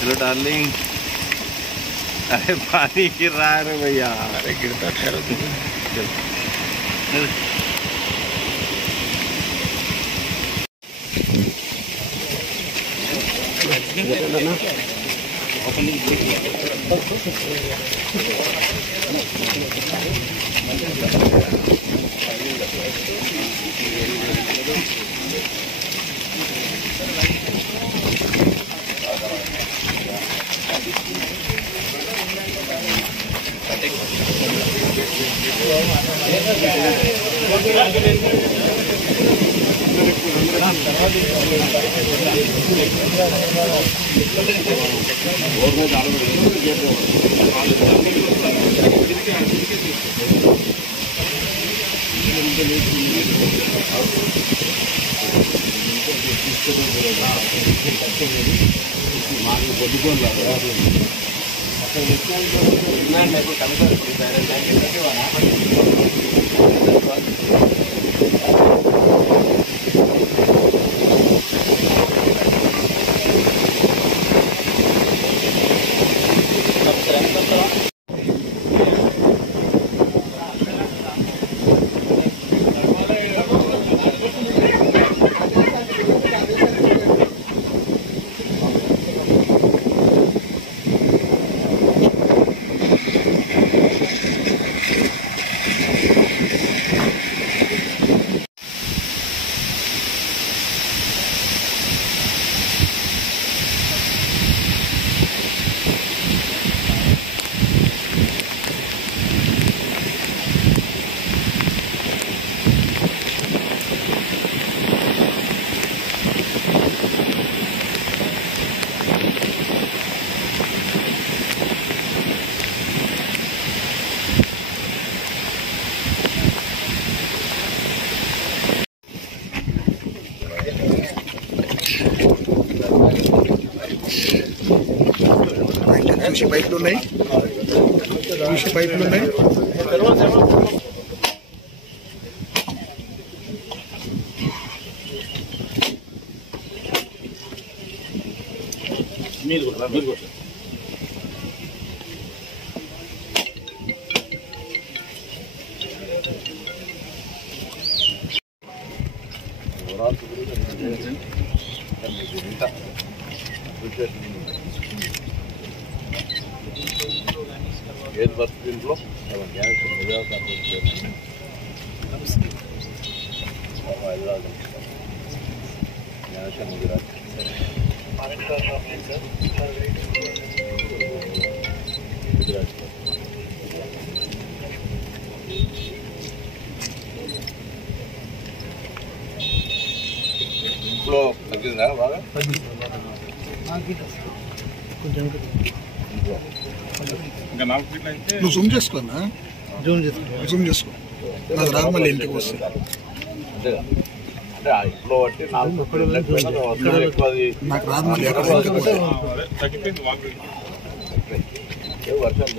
Hello darling, अरे पानी गिर रहा है भैया। अरे गिरता ठहरो చూసి పైపులు ఉన్నాయి, చూసి పైపులు ఉన్నాయి. ఏది బతుకు ఇంట్లో ఇంట్లో తగ్గిందా బాగా? నువ్వు జూమ్ చేసుకోనా? జూమ్ చేసుకో, నాకు రాదు మళ్ళీ ఇంటికి వస్తే. అంటే ఇంట్లో బట్టి నాకు రాదు మళ్ళీ ఎక్కడ వర్షాలు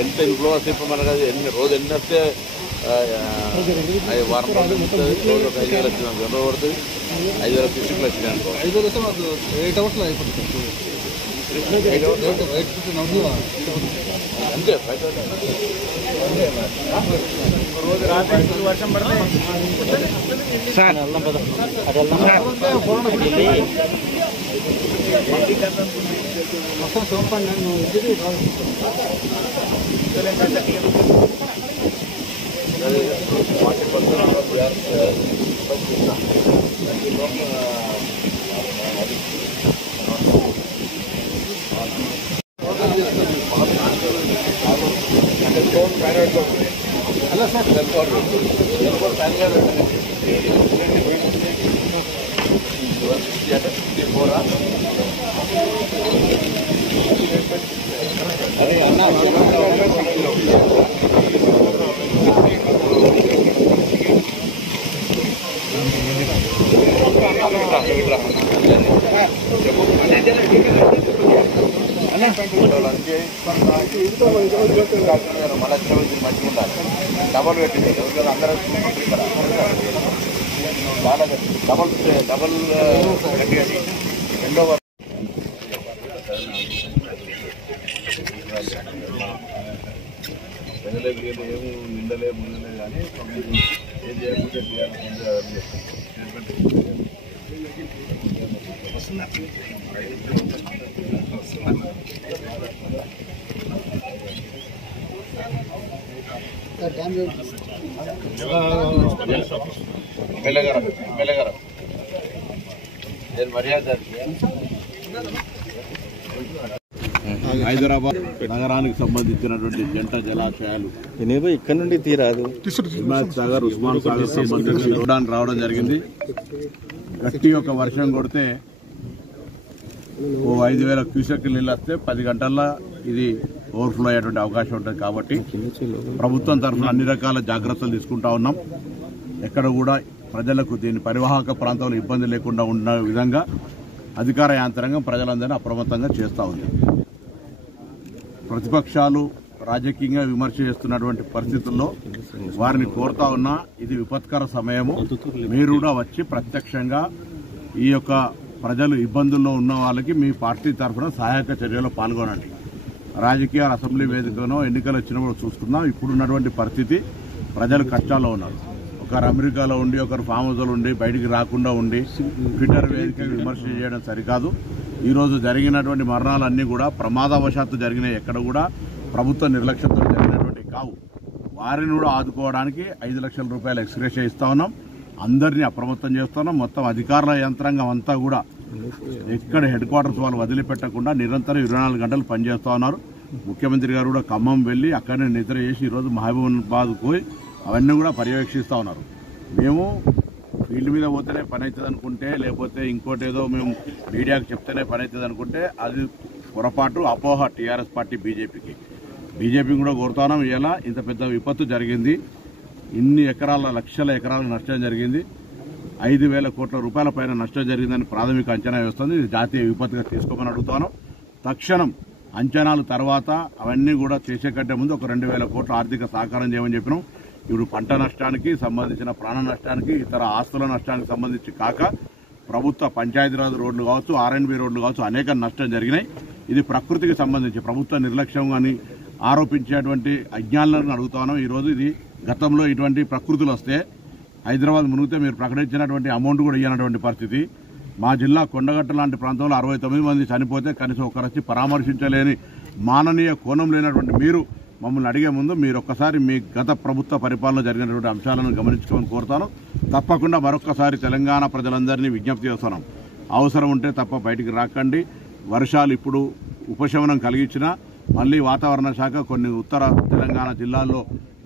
ఎంత ఇంట్లో వస్తే ఇప్పుడు మనకు అది ఎన్ని రోజు ఎన్ని వస్తే వారం రోజులు 5,000 వచ్చినాం ఎంత పడుతుంది 5,000 ఫిషింగ్లు వచ్చినాయి అనుకో 5 మాకు 8 అవర్స్లో అయిపోతుంది అంతే రోజు రాత్రి వర్షం పడితే మొత్తం సోంపండి నువ్వు ఇది అలా సార్ డబల్ పెట్టింది అందరూ డబల్ రెండో ఏమి నిండలే ముందలే కానీ ఏం చేయకపోతే మెల్లగారు నేను మర్యాద హైదరాబాద్ నగరానికి సంబంధించినటువంటి జంట జలాశయాలు ఇక్కడ నుండి తీరాదు హిమాయత్ సాగర్ ఉస్మాన్ సాగర్ సంబంధించి చూడడానికి రావడం జరిగింది. గట్టి ఒక వర్షం కొడితే ఓ 5,000 క్యూసెక్ నీళ్ళు వస్తే 10 గంటల్లో ఇది ఓవర్ఫ్లో అయ్యేటువంటి అవకాశం ఉంటుంది. కాబట్టి ప్రభుత్వం తరఫున అన్ని రకాల జాగ్రత్తలు తీసుకుంటా ఉన్నాం. ఎక్కడ కూడా ప్రజలకు దీని పరివాహక ప్రాంతంలో ఇబ్బంది లేకుండా ఉన్న విధంగా అధికార యంత్రాంగం ప్రజలందరినీ అప్రమత్తంగా చేస్తూ ఉంది. ప్రతిపక్షాలు రాజకీయంగా విమర్శ చేస్తున్నటువంటి పరిస్థితుల్లో వారిని కోరుతా ఉన్నా ఇది విపత్కర సమయము. మీరు కూడా వచ్చి ప్రత్యక్షంగా ఈ యొక్క ప్రజలు ఇబ్బందుల్లో ఉన్న వాళ్ళకి మీ పార్టీ తరఫున సహాయక చర్యలో పాల్గొనండి. రాజకీయ అసెంబ్లీ వేదికనో ఎన్నికలు వచ్చినప్పుడు చూసుకుందాం. ఇప్పుడున్నటువంటి పరిస్థితి ప్రజలు కష్టాల్లో ఉన్నారు. ఒకరు అమెరికాలో ఉండి ఒకరు ఫామ్ హౌస్లో ఉండి బయటికి రాకుండా ఉండి ట్విట్టర్ వేదిక విమర్శ చేయడం సరికాదు. ఈరోజు జరిగినటువంటి మరణాలన్నీ కూడా ప్రమాదవశాత్తు జరిగినాయి, ఎక్కడ కూడా ప్రభుత్వ నిర్లక్ష్యంతో జరిగినటువంటి కావు. వారిని కూడా ఆదుకోవడానికి 5 లక్షల రూపాయలు ఎక్స్గ్రేషియా ఇస్తా ఉన్నాం. అందరినీ అప్రమత్తం చేస్తున్నాం. మొత్తం అధికారుల యంత్రాంగం అంతా కూడా ఎక్కడ హెడ్ క్వార్టర్స్ వాళ్ళు వదిలిపెట్టకుండా నిరంతరం 24 గంటలు పనిచేస్తూ ఉన్నారు. ముఖ్యమంత్రి గారు కూడా ఖమ్మం వెళ్లి అక్కడనే నిద్ర చేసి ఈరోజు మహబూబాబాద్ పోయి అవన్నీ కూడా పర్యవేక్షిస్తూ ఉన్నారు. మేము ఫీల్డ్ మీద పోతేనే పని అవుతుంది అనుకుంటే, లేకపోతే ఇంకోటి ఏదో మేము మీడియాకు చెప్తేనే పని అవుతుంది అనుకుంటే అది పొరపాటు, అపోహ టీఆర్ఎస్ పార్టీ బీజేపీ కూడా కోరుతున్నాం. ఇలా ఇంత పెద్ద విపత్తు జరిగింది, ఇన్ని ఎకరాల లక్షల ఎకరాల నష్టం జరిగింది, 5,000 కోట్ల రూపాయల పైన నష్టం జరిగిందని ప్రాథమిక అంచనా వేస్తుంది. ఇది జాతీయ విపత్తుగా తీసుకోమని అడుగుతాను. తక్షణం అంచనాల తర్వాత అవన్నీ కూడా చేసే కంటే ముందు ఒక 2,000 కోట్ల ఆర్థిక సహకారం చేయమని చెప్పినాం. ఇప్పుడు పంట నష్టానికి సంబంధించిన ప్రాణ నష్టానికి, ఇతర ఆస్తుల నష్టానికి సంబంధించి కాక ప్రభుత్వ పంచాయతీరాజ్ రోడ్లు కావచ్చు, R&B రోడ్లు కావచ్చు, అనేక నష్టం జరిగినాయి. ఇది ప్రకృతికి సంబంధించి ప్రభుత్వ నిర్లక్ష్యం అని ఆరోపించేటువంటి అజ్ఞానులను అడుగుతాను. ఈరోజు ఇది గతంలో ఇటువంటి ప్రకృతులు వస్తే హైదరాబాద్ మునిగితే మీరు ప్రకటించినటువంటి అమౌంట్ కూడా ఇవ్వనటువంటి పరిస్థితి. మా జిల్లా కొండగట్ట లాంటి ప్రాంతంలో 69 మంది చనిపోతే కనీసం ఒకరు వచ్చి పరామర్శించలేని మాననీయ కోణం లేనటువంటి మీరు మమ్మల్ని అడిగే ముందు మీరు ఒక్కసారి మీ గత ప్రభుత్వ పరిపాలన జరిగినటువంటి అంశాలను గమనించుకోమని కోరుతాను. తప్పకుండా మరొక్కసారి తెలంగాణ ప్రజలందరినీ విజ్ఞప్తి చేస్తున్నాం. అవసరం ఉంటే తప్ప బయటికి రాకండి. వర్షాలు ఇప్పుడు ఉపశమనం కలిగించినా మళ్లీ వాతావరణ శాఖ కొన్ని ఉత్తర తెలంగాణ జిల్లాల్లో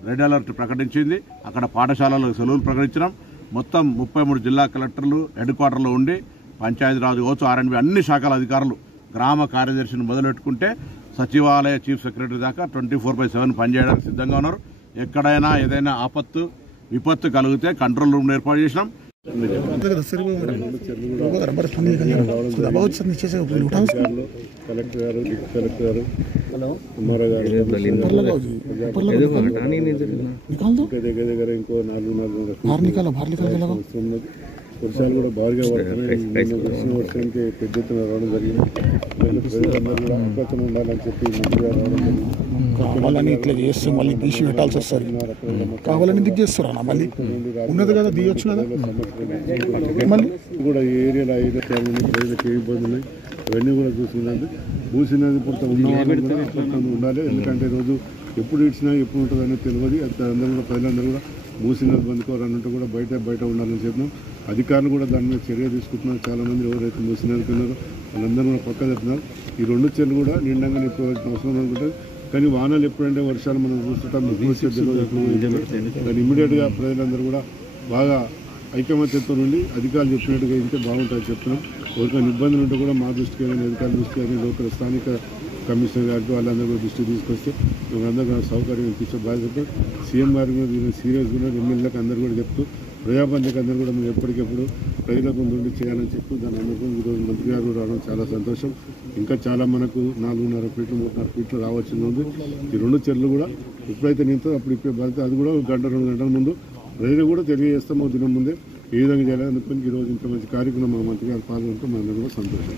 రెడ్ అలర్ట్ ప్రకటించింది. అక్కడ పాఠశాలలు సెలవులు ప్రకటించడం. మొత్తం 33 జిల్లా కలెక్టర్లు హెడ్ క్వార్టర్లో ఉండి పంచాయతీరాజ్ కావచ్చు, R&B అన్ని శాఖల అధికారులు గ్రామ కార్యదర్శిని మొదలెట్టుకుంటే సచివాలయ చీఫ్ సెక్రటరీ దాకా 24/7 పనిచేయడానికి సిద్ధంగా ఉన్నారు. ఎక్కడైనా ఏదైనా విపత్తు కలిగితే కంట్రోల్ రూమ్ ఏర్పాటు చేసినాం. కలెక్టర్ గారు, డిప్యూటీ కలెక్టర్ గారు, ఎంఆర్ఓ గారు దగ్గర ఇంకో 4 వర్షాలు కూడా భారీగా పడుతున్నాయి. వర్షానికి పెద్ద ఎత్తున రావడం జరిగింది. ప్రజలందరూ కూడా అప్రమత్తం ఉండాలని చెప్పి ముందుగా రావడం జరిగింది. కావాలని ఇట్లా చేస్తే మళ్ళీ తీసి పెట్టాల్సి వస్తుంది. కావాలని దిగ్ చేస్తారా మళ్ళీ ఉన్నది కదా, దిగొచ్చు కదా. మళ్ళీ కూడా ఈ ఏరియాలో 5 ప్రజలకు ఏ ఇబ్బంది ఉన్నాయి ఇవన్నీ కూడా చూసుకున్నాను. మూసినది పూర్తి ఉండాలి. ఎందుకంటే రోజు ఎప్పుడు ఇచ్చినా ఎప్పుడు ఉంటుంది అనేది తెలియదు. అందరూ కూడా ప్రజలందరూ కూడా మూసినది బందుకోవాలన్నట్టు కూడా బయట ఉండాలని చెప్పినాం. అధికారులు కూడా దాని మీద చర్య తీసుకుంటున్నారు. చాలామంది ఎవరైతే మూసినది ఉన్నారో వాళ్ళందరూ కూడా పక్క చెప్తున్నారు. ఈ 2 చెర్లు కూడా నిండంగానే ఇప్పుడు అవసరం అనుకుంటారు. కానీ వానలు ఎప్పుడంటే వర్షాలు మనం చూస్తుంటాం. దాన్ని ఇమీడియట్గా ప్రజలందరూ కూడా బాగా ఐకమత్యంతో నుండి అధికారులు చెప్పినట్టుగా అయితే బాగుంటుంది చెప్తున్నాం. ఎవరికైనా ఇబ్బందులు ఉంటే కూడా మా దృష్టికి కానీ అధికారుల దృష్టికి కానీ లోకల్ స్థానిక కమిషనర్ గారికి వాళ్ళందరూ కూడా దృష్టికి తీసుకొస్తే మేమందరూ సౌకర్యం తీసే బాధ్యత సీఎం గారికి కూడా దీన్ని సీరియస్గా కూడా ఎమ్మెల్యేలకు అందరూ కూడా చెప్తూ ప్రజాపంచాయతీ అందరూ కూడా మేము ఎప్పటికెప్పుడు ప్రజలకు ముందు చేయాలని చెప్పి దాని అందరికీ ఈరోజు మంత్రి గారు రావడం చాలా సంతోషం. ఇంకా చాలా మనకు 4.5 ఫీట్లు 3.5 ఫీట్లు రావాల్సింది ఉంది. ఈ 2 చెర్లు కూడా ఎప్పుడైతే నింతో అప్పుడు ఇప్పే బాధ్యత అది కూడా 1 గంట 2 గంటల ముందు ప్రజలు కూడా తెలియజేస్తాము. దినం ముందే ఏ విధంగా చేయాలని ఈరోజు ఇంత మంచి కార్యక్రమం మా మంత్రి గారు పాల్గొనడం మనందరూ కూడా సంతోషం.